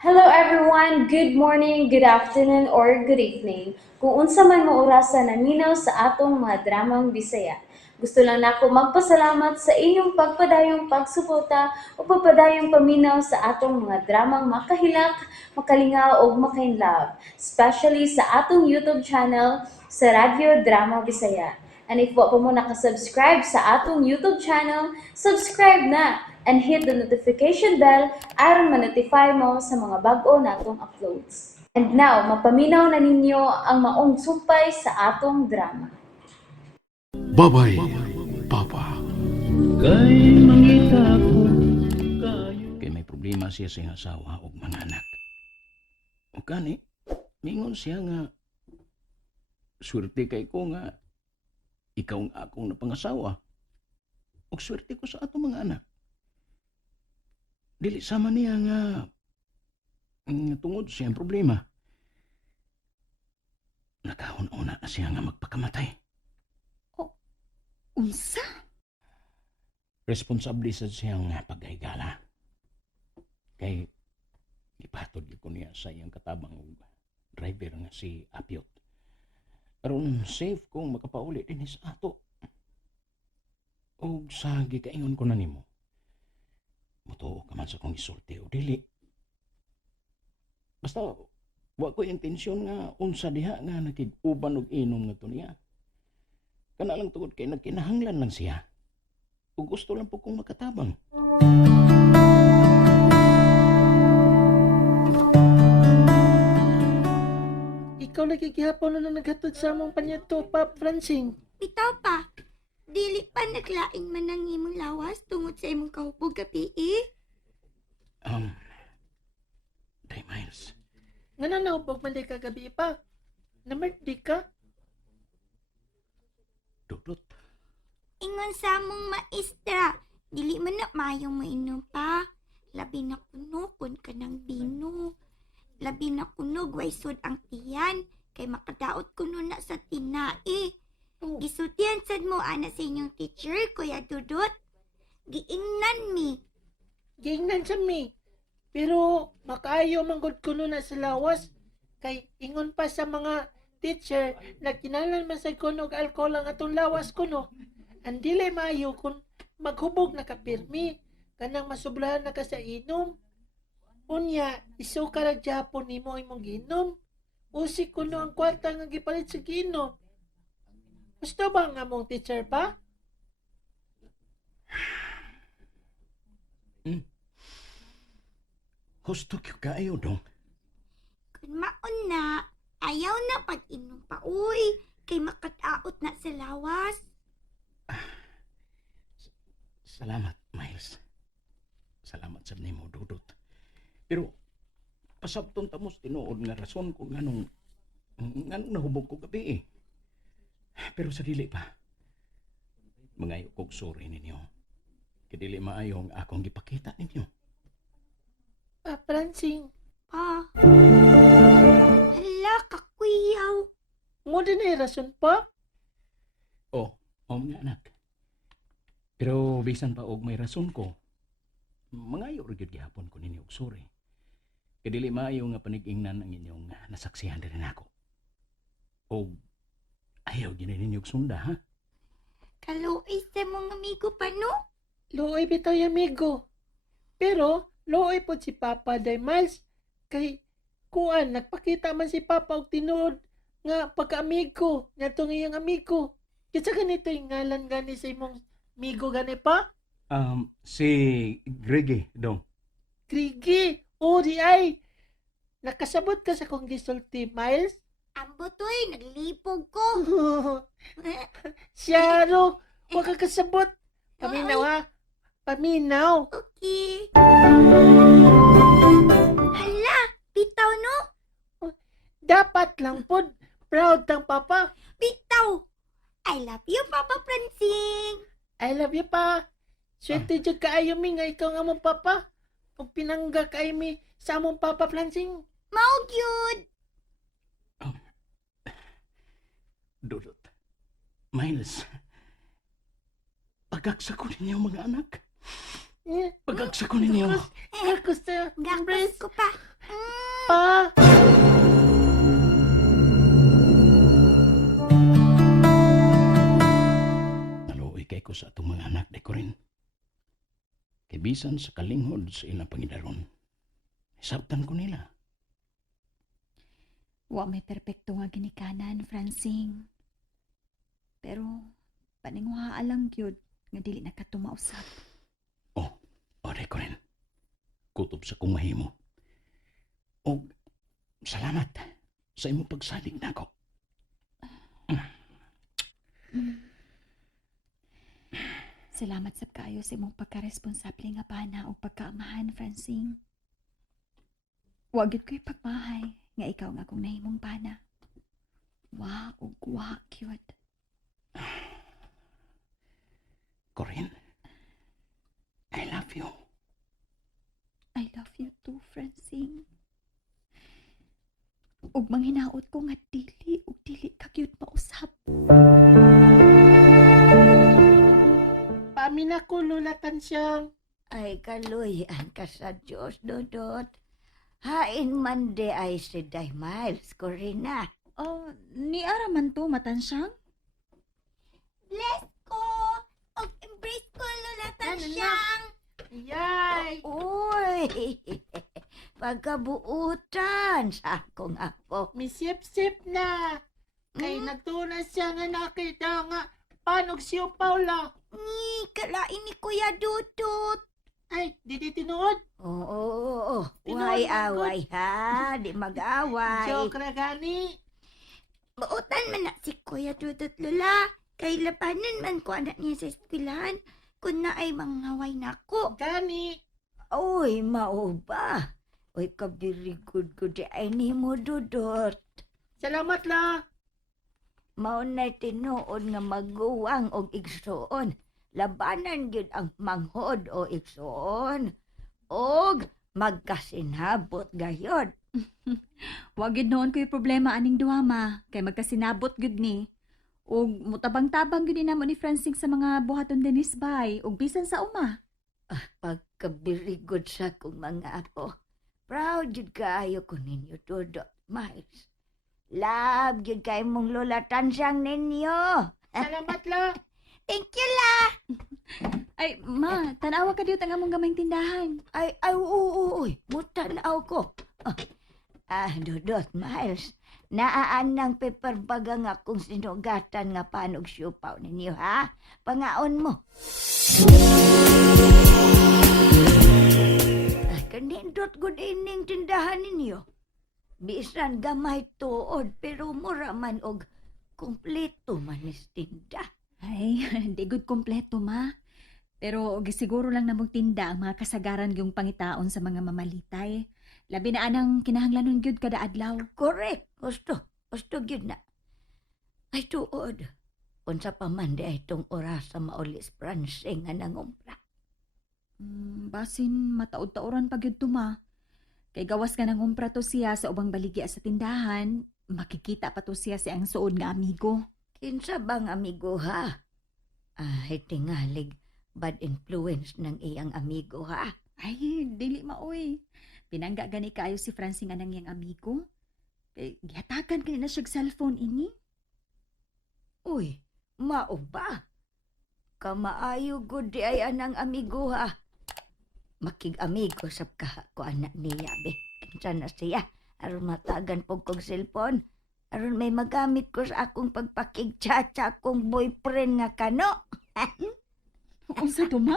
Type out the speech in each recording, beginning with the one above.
Hello everyone, good morning, good afternoon, or good evening. Kung unsa man mo orasan naminaw sa atong mga dramang Bisaya. Gusto lang nako magpasalamat sa inyong pagpadayong pagsuporta o pagpadayong paminaw sa atong mga dramang makahilak, makalingaw o makainlove, especially sa atong YouTube channel sa Radyo Drama Bisaya. And if wa pa mo nakasubscribe sa atong YouTube channel, subscribe na and hit the notification bell aron ma-notify mo sa mga bag-o natong uploads. And now, mapaminaw na ninyo ang maong sumpay sa atong drama. Babay, Papa. Kay mangita ko kayo. Kay may problema siya sa iyang asawa o mga anak. O kani, mingon siya nga, swerte kay ko nga, ikaw nga akong napangasawa. O swerte ko sa atong mga anak. Dili sama niya nga, tungod siya ang problema. Nakahuna-una na siya nga magpakamatay. Unsa? Responsable sa siyang paghigala. Kay ipatod ko niya sa iyang katabang driver nga si Apiot. Aron safe kung makapauli din sa ato. O sa gikaingon ko na nimo. Mutuo ka man sa kong isulti o dili. Basta wa ko intensyon nga unsa diha nga nakig-uban og inom nga to niya. Kana lang tungod kay nagkinahanglan lang siya. Ug gusto lang po kong makatabang. Ikaw lagi gihapon na naghatod sa among panyato, Pap Francine. Bitaw pa. Dili pa naglaing man ang imong lawas tungod sa imong kahupog gabi Day Miles. Nga na naupog man di ka gabi pa. Namardi ka? Dudot. Ingon sa among maestra. Dili man na mayong mainom pa. Labi na kuno kun ka ng bino. Labi na kuno gwaysod ang tiyan. Kay makadaot kuno na sa tinai. Gisultihan sad mo ana sa inyong teacher, Kuya Dudot. Giingnan mi. Gingnan sa mi. Pero makaayo manggod kuno na sa lawas. Kay ingon pa sa mga teacher na kinalan man sa kuno og alcohol ang atong lawas kuno. Ang dili maayo kung maghubog na kapirmi. Kanang masublahan na ka sa inom. Unya, isuka ra gyapon nimo imong ginom. Usi kuno ang kwarta nga gipalit sa ginom. Gusto ba nga mong teacher pa? Gusto ko kayo dong. Kun maon na, ayaw na pag-inom pa uy. Kay makataot na sa lawas. Salamat, Miles. Salamat sa nimo, Dudot. Pero, pasabton tamos tinuod nga rason ko nganong nahubog ko gabi eh. Pero sa dili pa. Mangayo kog sorry ninyo. Kadili maayo ang akong gipakita ninyo. Francine, Pa. Hala, kakwiyaw. mo din ay rason pa? Oh, mga anak. Pero bisan pa og may rason ko, mangayo ra gyud gihapon ko ninyo og sorry. Kadili maayo nga panigingnan ang inyong nasaksihan din ako. O ayaw gyud ninyo og sunda, ha? Kaluoy sa mga amigo pa no? Looy bitaw yung amigo. Pero, looy po si Papa Day Miles. Kay, kuan, nagpakita man si Papa og tinuod nga pagka-amigo. Nga itong iyang amigo. Kasi ganito yung ngalan gani sa imong amigo gani pa? Si Greggy, dong. Grigi, o di ay. Nakasabot ka sa kong gisulti, Miles? Ambot uy, naglipog ko. Siyaro, huwag ka kasabot. Paminaw ha. Paminaw. Okay. Hala, bitaw no? Dapat lang po. Proud ng Papa. Bitaw. I love you, Papa Francine. I love you pa. Swerte dyan kaayo mi nga ikaw nga mong papa. Kung pinangga kaayo mi sa among papa Francine. Maog yun. Dudot. Miles. Pagaksa ko ninyo mga anak. Pagaksa ko ninyo. Gusto. Gakos ko pa. pa. Naluoy kay ko sa atong mga anak, de ko rin. Kay bisan sa kalinghod sa ilang pangidaron, isabtan ko nila. Wa may perpekto nga ginikanan, Francine. Pero, paningwa alang gyud nga dili na ka tumausap. O, de ko rin. Kutob sa kong mahimo. O, salamat sa imong pagsalig na ako. Salamat sa kayo sa imong pagkaresponsable nga pana o pagkaamahan, Francine. Wa gyud ko'y pagmahay nga ikaw nga akong nahimong pana. Wa ug wa gyud. Corinne, I love you. I love you too, Francine. Ug manghinaot ko nga dili ka gyud mausap. Pamin ako, Lola Tansyang. Ay kaluyan ka sa Diyos, Dodot. Hain man de ay si Day Miles, Corina. Oh, ni ara man to matansyang? Bless ko! Og embrace ko, Lola Ano na? Tansyang! Yay! Uy, pagkabuutan sa akong apo. Misip-sip na. Kay nagtunas siya nga nakita nga panog siya Paula. Ni, kalain ni Kuya Dudut. Ay, di tinuod. Oo, Tinuod way man gud. away ha, di mag-away. Joke ra gani. Buutan man na si Kuya Dudut, Lola. Kay labanan man ko anak niya sa eskwelahan. Kung na ay mangaway na ko. Gani. Uy, mao ba? Uy, very good di ay ni mo, Dodot. Salamat la. Mao na tinuod nga maguwang og igsoon. Labanan gyud ang manghod o igsoon. Og magkasinabot gayod. Wa gyud noon ko'y problema aning duha ma, kay magkasinabot gyud ni. Ug mutabang-tabang gyud namo ni Francine sa mga buhaton dinis bay, ug bisan sa uma. Pagkabirigod sa kong mga apo. Proud jud kaayo ko ninyo, Dodot Miles. Love jud kay mong Lola Tansyang ninyo. Salamat la. Thank you, La. Ay, ma, tanawa ka diyo ang among gamayng tindahan. Ay, uy, mutanaw ko. Dodot Miles, naaan ng paperbaga nga kung sinugatan nga panog siupaw ninyo, ha? Pangaon mo. Ay, kanindot good ining tindahan ninyo. Bisan gamay tuod, pero mura man og kompleto man is tinda. Ay, di good kompleto ma. Pero gisiguro lang namong tinda ang mga kasagaran yung pangitaon sa mga mamalitay. Labi na anang kinahanglanon gyud kada adlaw. Correct. Gusto gyud na. Ay tuod. Unsa pa man di ay itong oras sa maulis pransing nga nangumpra. Basin mataod-taoran pa gyud to ma. Kay gawas ka nang umpra to siya sa ubang baligya sa tindahan, makikita pa to siya sa ang suod nga amigo. Kinsa bang amigo ha? Ay tingalig bad influence ng iyang amigo ha? Ay, dili maoy. Pinangga gani kayo si Francine anang iyang amigo. Kay gihatagan kani na siya cellphone ini. Uy, mao ba? Kamaayo gud di ay anang amigo ha? Makig-amigo sa ko anak niya be. Kinsa na siya? Aron matagan po kong cellphone. Aron may magamit ko sa akong pagpakig-chacha kong boyfriend nga kano. Unsa to ma?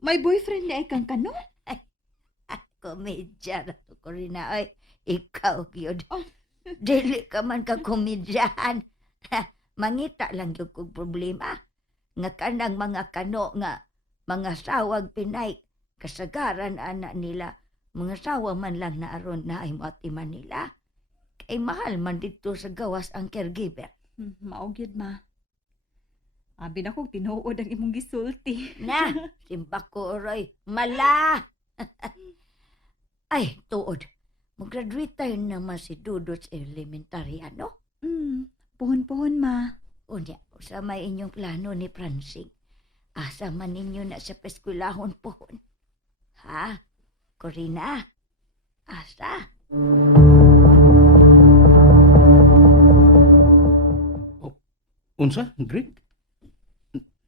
May boyfriend na kang kano? Komedya na to ko rin na. Ay, ikaw yun. Oh. Dili ka man ka komedyahan. Mangita lang yung kong problema. Nga kanang mga kano nga, mga sawag Pinay, kasagaran anak nila, mga sawa man lang na aron na ay matiman nila. Kay mahal man dito sa gawas ang caregiver. Mao gyud ma. Abi na kong tinuod ang imong gisulti. Na, simba ko oray, mala! Ay, tuod. Mag-graduate tayo naman si Dudut sa elementary, ano? Puhon-puhon ma. Unya, sa may inyong plano ni Francine. Asa man ninyo na sa peskulahon pohon. Ha? Corina? Asa? Unsa, Greg?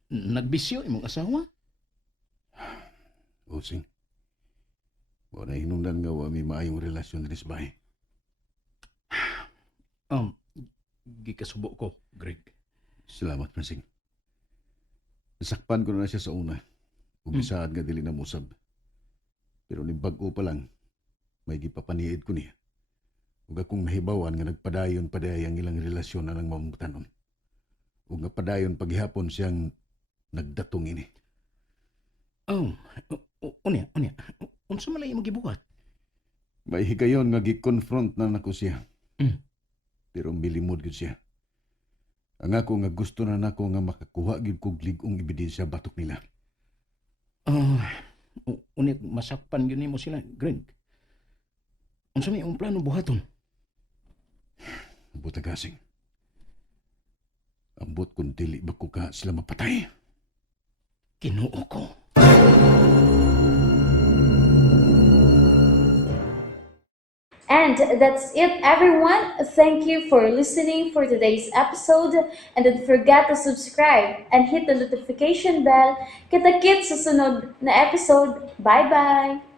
Nagbisyo imong asawa? Using. Wala hinungdan nga wa may maayong relasyon din sa bahay. Gikasubo ko, Greg. Salamat, Francine. Nasakpan ko na siya sa una. Ubisaad nga dili na musab. Pero ni bag-o pa lang, may gipapaniid ko niya. Ug akong nahibawan nga nagpadayon paday ang ilang relasyon na lang mamutanon. Ug nga padayon paghihapon siyang nagdatong ini. Unya. Unsa malay mo gibuhat? May higayon nga gi-confront na nako siya. Mm. Pero milimod gid siya. Ang ako nga gusto na nako nga makakuha gid kog lig-ong ebidensya batok nila. Unya masakpan gyud nimo sila, Greg. Unsa may imong plano buhaton? Buta kasing. Ambot kung dili ba ko ka sila mapatay. Kinuo ko. And that's it, everyone. Thank you for listening for today's episode. And don't forget to subscribe and hit the notification bell. Kita-kits sa sunod na episode. Bye-bye!